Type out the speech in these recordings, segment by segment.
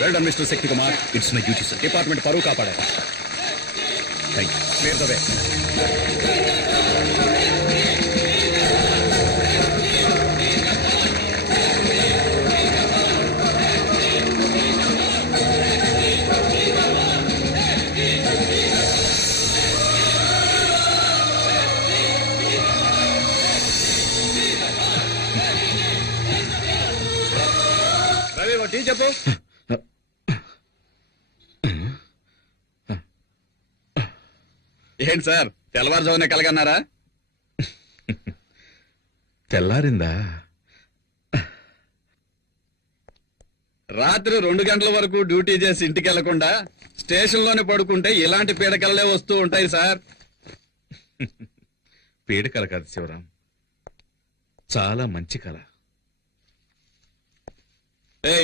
Well done, Mr. Sekti Kumar. It's my duty, sir. Department పరువు కాపాడారు. Thank you. Clear the way. Ravi ఒక tea చెప్పు. ఏంటి sir తెల్లవారుజామునే కలగన్నారా? తెల్లారిందా? రాత్రి 2 గంటల వరకు డ్యూటీ చేసి ఇంటికి వెళ్లకుండా స్టేషన్ లోనే పడుకుంటే ఇలాంటి పీడకలలే వస్తూ ఉంటాయి సార్. పీడకల కాదు శివరాం, చాలా మంచి కళ.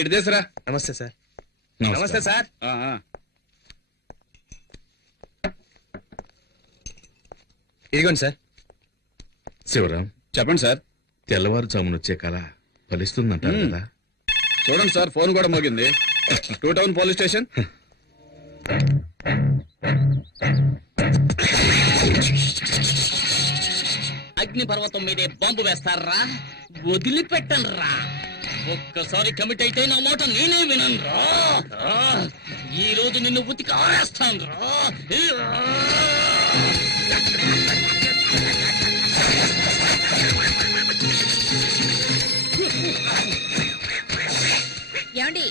ఇటు తీసురా. నమస్తే సార్. నమస్తే సార్. ఇదిగోండి సార్. శివరాం చెప్పండి సార్. తెల్లవారుజామున వచ్చే కళ ఫలిస్తుందంటారు కదా? చూడండి సార్, ఫోన్ కూడా మోగింది. 2 టౌన్ పోలీస్ స్టేషన్. అగ్నిపర్వతం మీదే బాంబు వేస్తారా? వదిలిపెట్టనురా. ఒక్కసారి కమిట్ అయితే నా మాట నేనే విననురా. ఈ రోజు నిన్ను ఉతికి ఆరేస్తాను రా. ఏమండి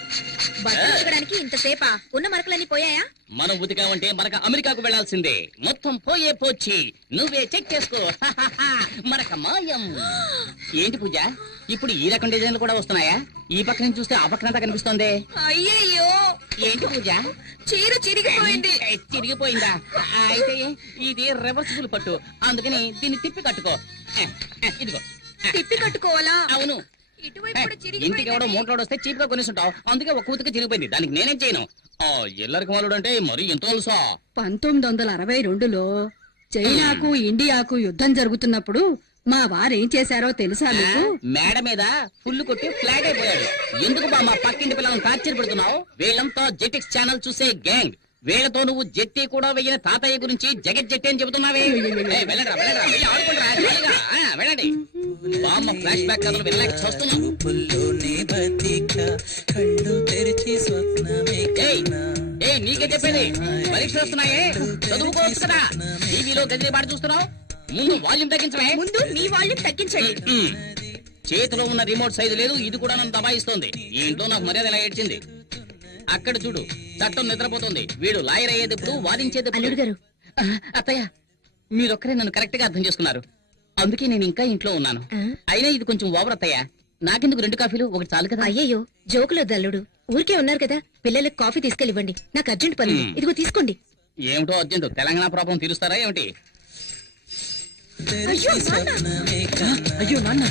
బట్టలు ఉతకడానికి ఇంతసేపా ఉన్న మరకలన్నీ పోయాయా? మనం ఉతికామంటే మనకు అమెరికాకు వెళ్లాల్సిందే. మొత్తం పోయే పోచ్చి నువ్వే చెక్ చేసుకో. మనక మాయం. ఏంటి పూజ, ఇప్పుడు ఈ రకం డిజైన్లు కూడా వస్తున్నాయా? ఈ పక్క నుంచి చూస్తే ఆ పక్కనంతా కనిపిస్తోంది. అయ్యయ్యో, ఏంటి పూజ, చీర చిరిగిపోయింది. చిరిగిపోయిందా? అయితే ఇది రివర్సిబుల్ పట్టు, అందుకని దీన్ని తిప్పి కట్టుకో. ఇదిగో. తిప్పి కట్టుకోవాలా? అవును. ఇటువైపు కూడా ఇంటికి ఎవడో చిరిగిపోయింది. మూటలోడు వస్తే చీప్ గా కొనేస్తుంటావు, అందుకే ఒక ఉతికి చిరిగిపోయింది. దానికి నేనేం చేయను. ఎల్లరికి మాలుడు అంటే మరి ఎంత తెలుసా? 1962లో చైనాకు ఇండియాకు యుద్ధం జరుగుతున్నప్పుడు మా వారేం చేశారో తెలుసా మీకు? మేడ మీద ఫుల్ కొట్టి ఫ్లాట్ అయిపోయాడు. ఎందుకు బా మా పక్కింటి పిల్లలను టార్చర్ పెడుతున్నావు? వీళ్ళంతా జెటిక్స్ ఛానల్ చూసే గ్యాంగ్. వీళ్ళతో నువ్వు జెట్టి కూడా వెయ్యిన తాతయ్య గురించి జగత్ జెట్టి అని చెబుతున్నావే. ఏయ్, వెళ్ళండ్రా, వెళ్ళండ్రా, వెళ్ళి ఆడుకోండిరా, జాలీగా. వెళ్ళండి. బామ్మ ఫ్లాష్ బ్యాక్ కథలు వినలేక చూస్తున్నాం. నీకే చెప్పేది, పరీక్షలు వస్తున్నాయే, చదువుకోవచ్చు కదా. టీవీలో గదిలే పాటు చూస్తున్నావు. ముందు వాల్యూమ్ తగ్గించమే. ముందు మీ వాల్యూమ్ తగ్గించండి. చేతిలో ఉన్న రిమోట్ సైజు లేదు, ఇది కూడా నన్ను దబాయిస్తోంది. ఈ ఇంట్లో నాకు మర్యాద ఇలా ఏడ్చింది. అక్కడ చూడు, చట్టం నిద్రపోతుంది. వీడు లాయర్ అయ్యేది ఎప్పుడు, వాదించేది అల్లుడు ఎప్పుడు? గారు, అత్తయ్య, మీరొక్కరే నన్ను కరెక్ట్ గా అర్థం చేసుకున్నారు. అందుకే నేను ఇంకా ఇంట్లో ఉన్నాను. అయినా ఇది కొంచెం ఓవర్ అత్తయ్య. నాకెందుకు 2 కాఫీలు, ఒకటి చాలు కదా. అయ్యయ్యో జోకులొద్దు అల్లుడు. ఊరికే ఉన్నారు కదా, పిల్లలకు కాఫీ తీసుకెళ్ళివ్వండి. నాకు అర్జెంట్ పని ఉంది. ఇదిగో తీసుకోండి. ఏమిటో అర్జెంట్, తెలంగాణ ప్రాబ్లం తీరుస్తారా ఏమిటి? అయ్యో నాన్న. అయ్యో నాన్న.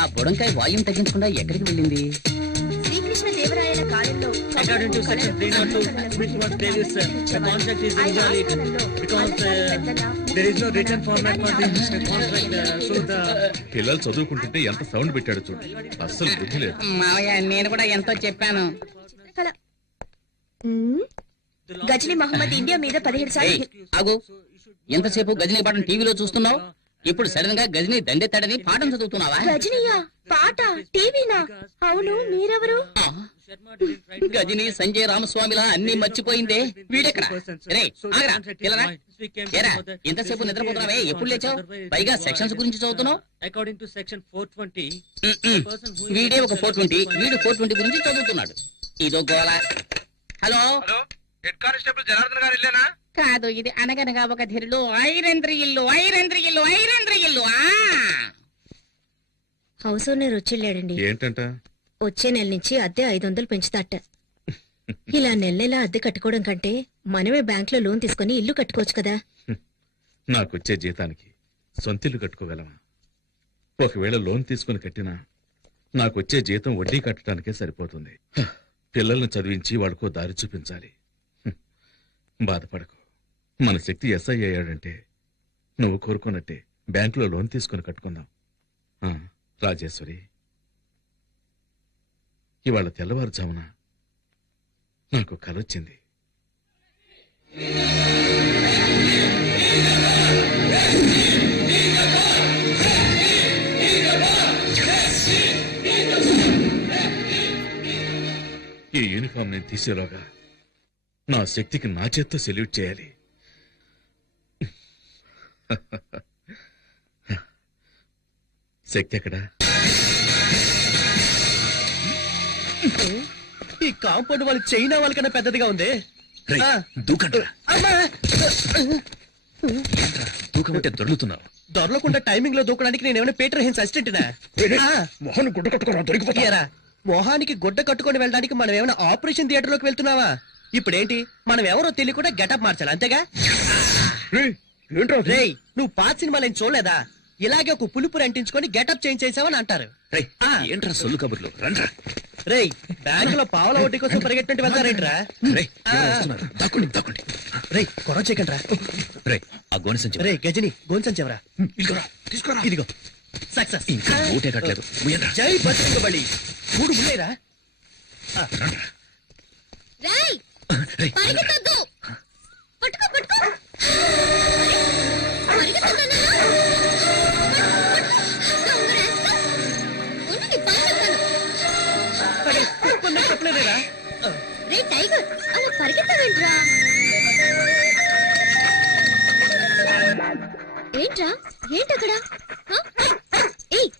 ఆ బుడంకాయ వాల్యూమ్ తగ్గించకుండా ఎక్కడికి వెళ్ళింది? శ్రీకృష్ణ దేవరాయల కాలంలో According to section 302, which was previous, the contract is invalid because there is no written format for this contract. So the పిల్లలు చదువుకుంటుంటే ఎంత సౌండ్ పెట్టాడు చూడు, అస్సలు బుద్ధి లేదు. మావయ్య, నేను కూడా ఎంతో చెప్పాను. కళ. గజనీ మహమ్మద్ ఇండియా మీద 17 ఏయ్, సార్లు ఆగు. ఎంతసేపు గజనీ పాఠం టీవీలో చూస్తున్నావు, ఇప్పుడు సడన్ గా గజనీ దండెత్తాడని పాఠం చదువుతున్నావా? గజనీయా పాట టీవీనా? అవును, మీరెవరు? ఆ, గజనీ సంజయ్ రామస్వామిలా అన్ని మర్చిపోయిందే. వీడెక్కడ? రేయ్, ఆగరా, పిల్లరా. ఏరా, ఎంతసేపు నిద్రపోతున్నావే, ఎప్పుడు లేచావు? పైగా సెక్షన్స్ గురించి చదువుతున్నావు. according to section 420, వీడే ఒక 420, వీడు 420 గురించి చదువుతున్నాడు. ఇదో గోల. హలో, హెడ్ కానిస్టేబుల్ జనార్దన్ గారు ఇల్లేనా? కాదు, ఇది అనగనగా ఒక ధీరుడు. ఐరంద్రి ఇల్లు, ఐరంద్రి ఇల్లు, ఐరంద్రి ఇల్లు. హౌస్ ఓనర్ వచ్చేళ్ళాడండి. ఏంటంట? వచ్చే నెల నుంచి అద్దె 500 పెంచుతాట. ఇలా నెల అద్దె కట్టుకోవడం కంటే మనమే బ్యాంక్ లో లోన్ తీసుకుని ఇల్లు కట్టుకోవచ్చు కదా. నాకొచ్చే జీతానికి సొంతిల్లు కట్టుకోగలమా? ఒకవేళ లోన్ తీసుకుని కట్టినా నాకొచ్చే జీతం వడ్డీ కట్టడానికే సరిపోతుంది. పిల్లల్ని చదివించి వాడికో దారి చూపించాలి. బాధపడకు, మన శక్తి ఎస్ఐ అయ్యాడంటే నువ్వు కోరుకున్నట్టే బ్యాంకులో లోన్ తీసుకుని కట్టుకుందాం. రాజేశ్వరి, ఇవాళ తెల్లవారుజామున నాకు కలొచ్చింది. ఈ యూనిఫామ్ నేను తీసేలోగా నా శక్తికి నా చేత్తో సెల్యూట్ చేయాలి. శక్తి ఎక్కడా? ఈ కాంపౌండ్ వాళ్ళు చైనా వాళ్ళకన్నా పెద్దదిగా ఉంది. దూకండ్రా. దూకమంటే దొర్లుతున్నావు. దొరలకుండా టైమింగ్ లో దూకడానికి నేనేమైనా పీటర్ హెన్స్ అసిస్టెంట్నా? మొహన్ గుడ్డ కట్టుకోరా, దొరికిపోతారా? ఏరా, మొహానికి గుడ్డ కట్టుకొని వెళ్ళడానికి మనం ఏమైనా ఆపరేషన్ థియేటర్ లోకి వెళ్తున్నావా? ఇప్పుడేంటి, మనం ఎవరో తెలియకుండా గెటప్ మార్చాలి, అంతేగా? రేయ్, నువ్వు పాత సినిమాలు ఏం చూడలేదా? ఇలాగే ఒక పులుపురు అంటించుకొని గెటప్ చేంజ్ చేసావని అంటారు. ఏంట్రా సొల్లు కబుర్లు? రండ్రా. రేయ్, బ్యాంక్ లో పావుల వడ్డీ కోసం పరిగెట్టినట్టు వెళ్తారేంట్రా? దాక్కోండి, దాక్కోండి. రేయ్, కొర చేయకండి రా. ఆ గోనె సంచి రేయ్ గజని, గోన్సన్ చెవరా. తీసుకోరా. ఇదిగో సక్సెస్. ఇంకా ఊటే కట్టలేదు. జై బజరంగ బలి. మూడు ముల్లేరా? రేయ్, పరిగెత్తొద్దు. పట్టుకో, పట్టుకో. పరిగెత్తొద్దన్నా? ఉండు, నీ పని చెప్తాను. చెప్పలేదేరా? రే టైగర్, అలా పరిగెత్తవేంట్రా ఏంట్రా ఏంటక్కడ ఆ? ఏయ్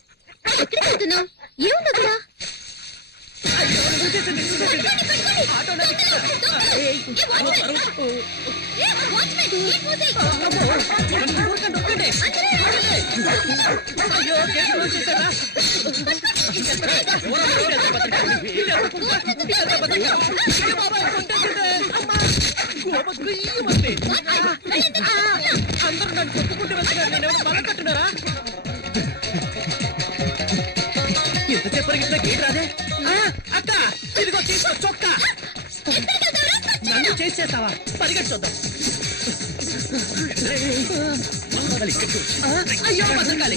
ఎక్కడికి వెళ్తున్నావు ఏముంది అక్కడ అందరూ నన్ను కొట్టుకుంటూ వెళ్తున్నారు నేను ఎవరు బలం కట్టున్నారా ఎంతసేపు పరిగెత్తినా గేట్ రాదే అక్క ఇదిగో తీసుకో చొక్కా నన్ను చేసేస్తావా పరిగెట్టుద్దాం అయ్యో బతకాలి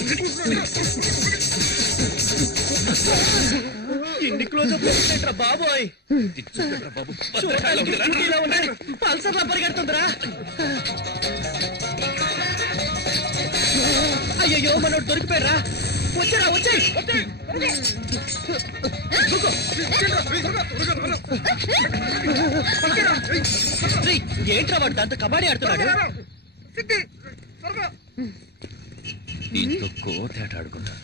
ఎన్ని క్లోజ్ అప్ బాబోయ్ చూడటానికి ఇలా ఉన్నాయి పల్సర్లా పరిగెడుతుందిరా అయ్యో మనోడు దొరికిపోయారా వచ్చారా వచ్చాయి ఏంట్రా వాడు అంత కబడ్డీ ఆడుతున్నాడు దీంతో కోతేట ఆడుకుంటా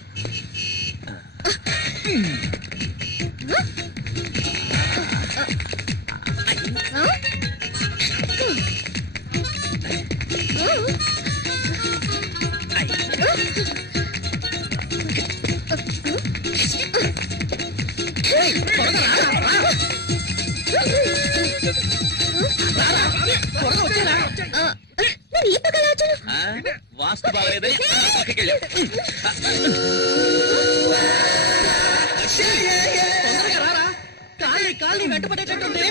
వాస్తు బాగలేదని కాలి వెంటపడేటట్టుంది